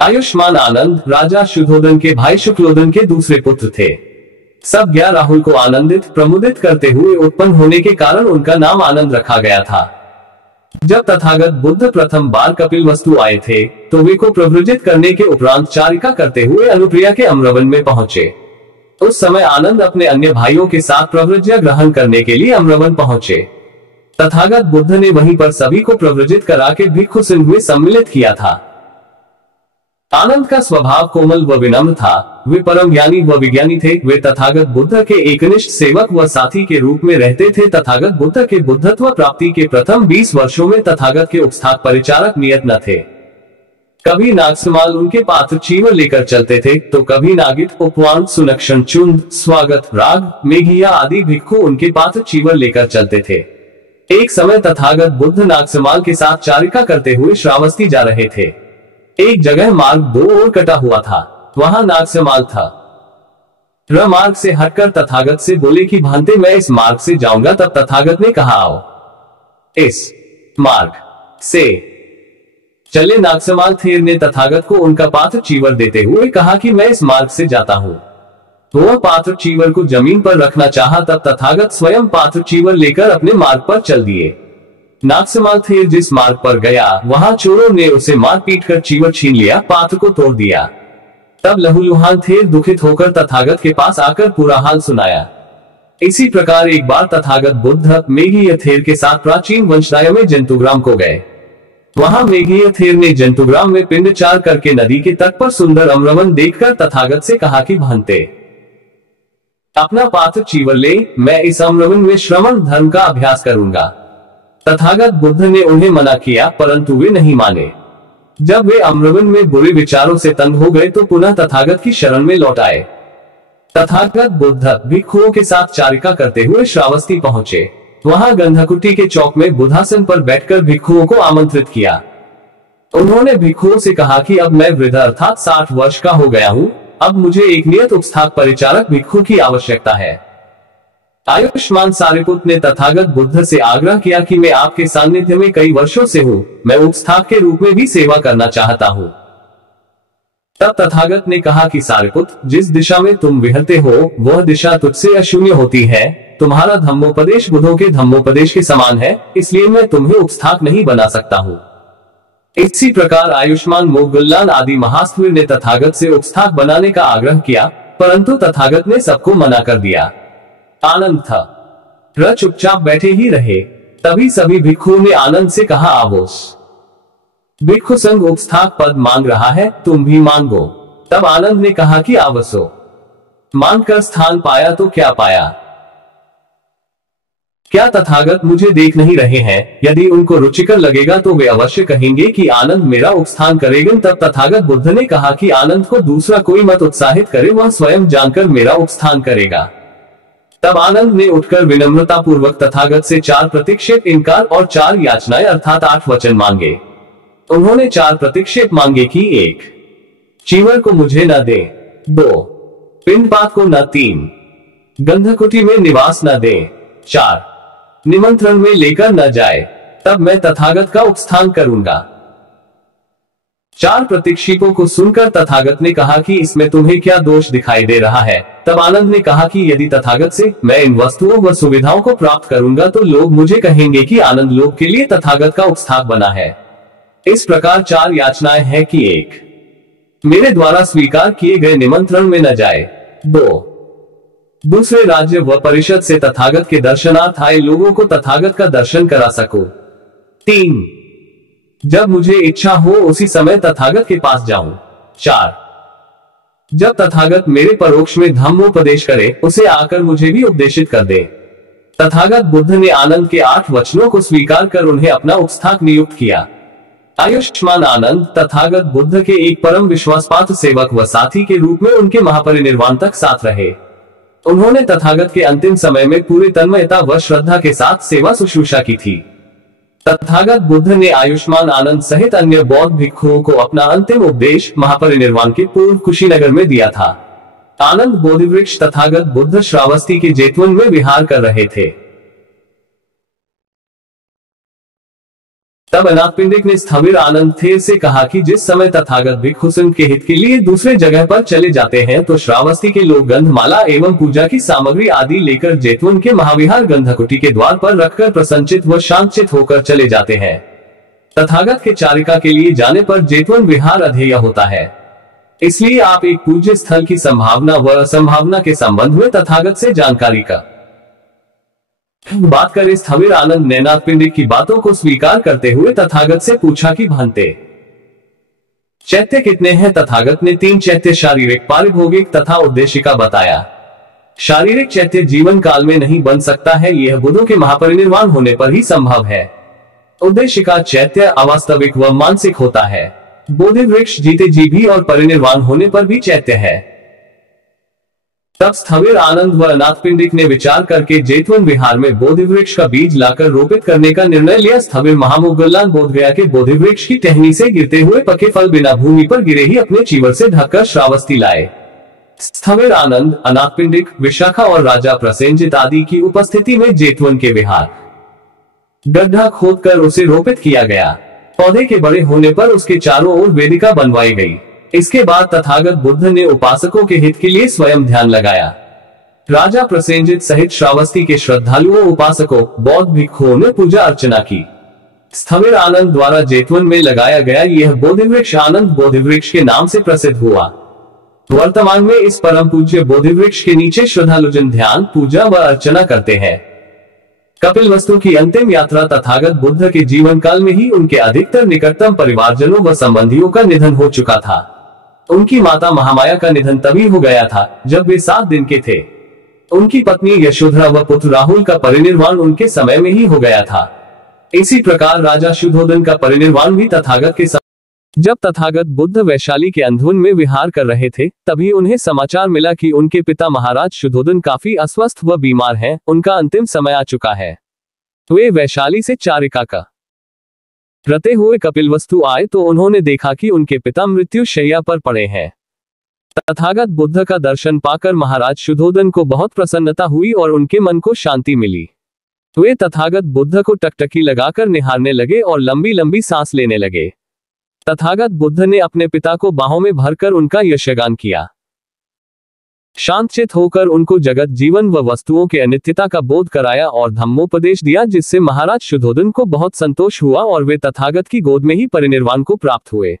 आयुष्मान आनंद राजा शुद्धोदन के भाई शुक्लोदन के दूसरे पुत्र थे। सब ज्ञा राहुल को आनंदित प्रमुदित करते हुए उत्पन्न होने के कारण उनका नाम आनंद रखा गया था। जब तथागत बुद्ध प्रथम बार कपिलवस्तु आए थे तो वे को प्रव्रजित करने के उपरांत चारिका करते हुए अनुप्रिया के अम्रवन में पहुंचे। उस समय आनंद अपने अन्य भाइयों के साथ प्रव्रज्य ग्रहण करने के लिए अम्रवन पहुंचे। तथागत बुद्ध ने वहीं पर सभी को प्रव्रजित करा के भिक्षु सिंह में सम्मिलित किया था। आनंद का स्वभाव कोमल व विनम्र था। वे परम ज्ञानी व विज्ञानी थे। वे तथागत बुद्ध के एकनिष्ठ सेवक व साथी के रूप में रहते थे। तथागत बुद्ध के बुद्धत्व प्राप्ति के प्रथम 20 वर्षों में तथागत के उपस्थाक परिचारक नियत न थे। कभी नागसमाल उनके पात्र चीवर लेकर चलते थे तो कभी नागित उपवान सुनक्षण चुंद स्वागत राग मेघिया आदि भिक्षु उनके पात्र चीवर लेकर चलते थे। एक समय तथागत बुद्ध नागसमाल के साथ चारिका करते हुए श्रावस्ती जा रहे थे। एक जगह मार्ग दो ओर कटा हुआ था, वहां नागसमाल था। मार्ग से हटकर तथागत से बोले कि भांते मैं इस मार्ग से जाऊंगा। तब तथागत ने कहा आओ इस मार्ग से चले। नागसमाल थेर ने तथागत को उनका पात्र चीवर देते हुए कहा कि मैं इस मार्ग से जाता हूँ। वह पात्र चीवर को जमीन पर रखना चाहा। तब तथागत स्वयं पात्र चीवर लेकर अपने मार्ग पर चल दिए। नागसमाल थेर जिस मार्ग पर गया वहां चोरों ने उसे मार पीट कर चीवर छीन लिया, पात्र को तोड़ दिया। तब लहूलुहान थेर दुखित होकर तथागत के पास आकर पूरा हाल सुनाया। इसी प्रकार एक बार तथागत बुद्ध मेघीय थेर के साथ प्राचीन वंशनाय में जंतुग्राम को गए। वहां मेघीय थेर ने जंतुग्राम में पिंडचार करके नदी के तट पर सुंदर अम्रवन देखकर तथागत से कहा कि भांते अपना पात्र चीवर ले, मैं इस अम्रवन में श्रवण धर्म का अभ्यास करूंगा। तथागत बुद्ध ने उन्हें मना किया परंतु वे नहीं माने। जब वे अम्रवन में बुरे विचारों से तंग हो गए तो पुनः तथागत की शरण में लौट आए। तथागत बुद्ध भिक्षुओं के साथ चारिका करते हुए श्रावस्ती पहुंचे। वहां गंधकुटी के चौक में बुधासन पर बैठकर भिक्षुओं को आमंत्रित किया। उन्होंने भिक्षुओं से कहा कि अब मैं वृद्ध अर्थात 60 वर्ष का हो गया हूँ। अब मुझे एक नियत उपस्थाक परिचारक भिक्षु की आवश्यकता है। आयुष्मान सारिपुत्र ने तथागत बुद्ध से आग्रह किया कि मैं आपके सानिध्य में कई वर्षों से हूँ, मैं उपस्थाक के रूप में भी सेवा करना चाहता हूँ। तब तथागत ने कहा कि सारिपुत्र, जिस दिशा में तुम विहरते हो वह दिशा तुझसे अशून्य होती है। तुम्हारा धम्मोपदेश बुद्धों के धम्मोपदेश के समान है, इसलिए मैं तुम्हें उपस्थाक नहीं बना सकता हूँ। इसी प्रकार आयुष्मान मोगल्लान आदि महास्थवीर ने तथागत से उपस्थाक बनाने का आग्रह किया, परंतु तथागत ने सबको मना कर दिया। आनंद था चुपचाप बैठे ही रहे। तभी सभी भिक्षुओं ने आनंद से कहा आवोस, भिक्षु संघ उपस्थाक पद मांग रहा है, तुम भी मांगो। तब आनंद ने कहा कि आवसो। मांगकर स्थान पाया तो क्या पाया? क्या तथागत मुझे देख नहीं रहे हैं? यदि उनको रुचिकर लगेगा तो वे अवश्य कहेंगे कि आनंद मेरा उपस्थान करेगा। तब तथागत बुद्ध ने कहा कि आनंद को दूसरा कोई मत उत्साहित करे, वह स्वयं जानकर मेरा उपस्थान करेगा। तब आनंद ने उठकर विनम्रता पूर्वक तथागत से 4 प्रतिक्षेप इनकार और 4 याचनाएं अर्थात 8 वचन मांगे। उन्होंने 4 प्रतिक्षेप मांगे कि 1 चीवर को मुझे न दे, 2 पिंडपात को न, 3 गंधकुटी में निवास न दे, 4 निमंत्रण में लेकर न जाए, तब मैं तथागत का उपस्थान करूंगा। 4 प्रतिक्षेपों को सुनकर तथागत ने कहा कि इसमें तुम्हें क्या दोष दिखाई दे रहा है? तब आनंद ने कहा कि यदि तथागत से मैं इन वस्तुओं व सुविधाओं को प्राप्त करूंगा तो लोग मुझे कहेंगे कि आनंद लोक के लिए तथागत का उपस्थाक बना है। इस प्रकार 4 याचनाएं हैं कि 1 मेरे द्वारा स्वीकार किए गए निमंत्रण में न जाए, 2 दूसरे राज्य व परिषद से तथागत के दर्शनार्थ आए लोगों को तथागत का दर्शन करा सको, 3 जब मुझे इच्छा हो उसी समय तथागत के पास जाऊं, 4 जब तथागत मेरे परोक्ष में धम्मोपदेश करे उसे आकर मुझे भी उपदेशित कर दे। तथागत बुद्ध ने आनंद के 8 वचनों को स्वीकार कर उन्हें अपना उपस्थाक नियुक्त किया। आयुष्मान आनंद तथागत बुद्ध के एक परम विश्वासपात्र सेवक व साथी के रूप में उनके महापरिनिर्वाण तक साथ रहे। उन्होंने तथागत के अंतिम समय में पूरी तन्मयता व श्रद्धा के साथ सेवा शुश्रूषा की थी। तथागत बुद्ध ने आयुष्मान आनंद सहित अन्य बौद्ध भिक्षुओं को अपना अंतिम उपदेश महापरिनिर्वाण के पूर्व कुशीनगर में दिया था। आनंद बोधिवृक्ष तथागत बुद्ध श्रावस्ती के जेतवन में विहार कर रहे थे। तब अनाथपिंडिक ने स्थविर आनंद थेर से कहा कि जिस समय तथागत भिक्षुसंघ के हित के लिए दूसरे जगह पर चले जाते हैं तो श्रावस्ती के लोग गंधमाला एवं पूजा की सामग्री आदि लेकर जेतवन के महाविहार गंधकुटी के द्वार पर रखकर प्रसन्नचित व शांतचित होकर चले जाते हैं। तथागत के चारिका के लिए जाने पर जेतवन विहार अधेय होता है। इसलिए आप एक पूज्य स्थल की संभावना व असंभावना के संबंध में तथागत से जानकारी का बात करें। स्थविर आनंद ने अनाथपिंडिक की बातों को स्वीकार करते हुए तथागत से पूछा कि भांते चैत्य कितने हैं? तथागत ने 3 चैत्य शारीरिक, पारिभोगिक तथा उद्देशिका बताया। शारीरिक चैत्य जीवन काल में नहीं बन सकता है, यह बुद्धों के महापरिनिर्वाण होने पर ही संभव है। उद्देशिका चैत्य अवास्तविक व मानसिक होता है। बोधि वृक्ष जीते जी भी और परिनिर्वाण होने पर भी चैत्य है। तब स्थविर आनंद व अनाथपिंडिक ने विचार करके जेतवन विहार में बोधि वृक्ष का बीज लाकर रोपित करने का निर्णय लिया। स्थविर महामोगलान बोध गया के बोधि वृक्ष की टहनी से गिरते हुए पके फल बिना भूमि पर गिरे ही अपने चीवर से ढककर श्रावस्ती लाए। स्थविर आनंद, अनाथपिंडिक, विशाखा और राजा प्रसेनजित आदि की उपस्थिति में जेतवन के विहार गड्ढा खोदकर उसे रोपित किया गया। पौधे के बड़े होने पर उसके चारों ओर वेदिका बनवाई गई। इसके बाद तथागत बुद्ध ने उपासकों के हित के लिए स्वयं ध्यान लगाया। राजा प्रसेनजित सहित श्रावस्ती के श्रद्धालुओं, उपासकों, बौद्ध भिक्षुओं ने पूजा अर्चना की। स्थविर आनंद द्वारा जेतवन में लगाया गया यह बोधिवृक्ष आनंद बोधिवृक्ष के नाम से प्रसिद्ध हुआ। वर्तमान में इस परम पूज्य बोधिवृक्ष के नीचे श्रद्धालुजन ध्यान, पूजा व अर्चना करते हैं। कपिलवस्तु की अंतिम यात्रा तथागत बुद्ध के जीवन काल में ही उनके अधिकतर निकटतम परिवारजनों व संबंधियों का निधन हो चुका था। उनकी माता महामाया का निधन तभी हो गया था जब वे 7 दिन के थे। उनकी पत्नी यशोधरा व पुत्र राहुल का परिनिर्वाण उनके समय में ही हो गया था। इसी प्रकार राजा शुद्धोदन का परिनिर्वाण भी तथागत के जब तथागत बुद्ध वैशाली के अंधुन में विहार कर रहे थे तभी उन्हें समाचार मिला कि उनके पिता महाराज शुद्धोदन काफी अस्वस्थ व बीमार हैं, उनका अंतिम समय आ चुका है। वे वैशाली से चारिका का रते हुए कपिलवस्तु आए तो उन्होंने देखा कि उनके पिता मृत्यु शैया पर पड़े हैं। तथागत बुद्ध का दर्शन पाकर महाराज शुद्धोदन को बहुत प्रसन्नता हुई और उनके मन को शांति मिली। वे तथागत बुद्ध को टकटकी लगाकर निहारने लगे और लंबी लंबी सांस लेने लगे। तथागत बुद्ध ने अपने पिता को बाहों में भरकर उनका यशगान किया। शांतचित होकर उनको जगत, जीवन व वस्तुओं के अनित्यता का बोध कराया और धम्मोपदेश दिया, जिससे महाराज शुद्धोदन को बहुत संतोष हुआ और वे तथागत की गोद में ही परिनिर्वाण को प्राप्त हुए।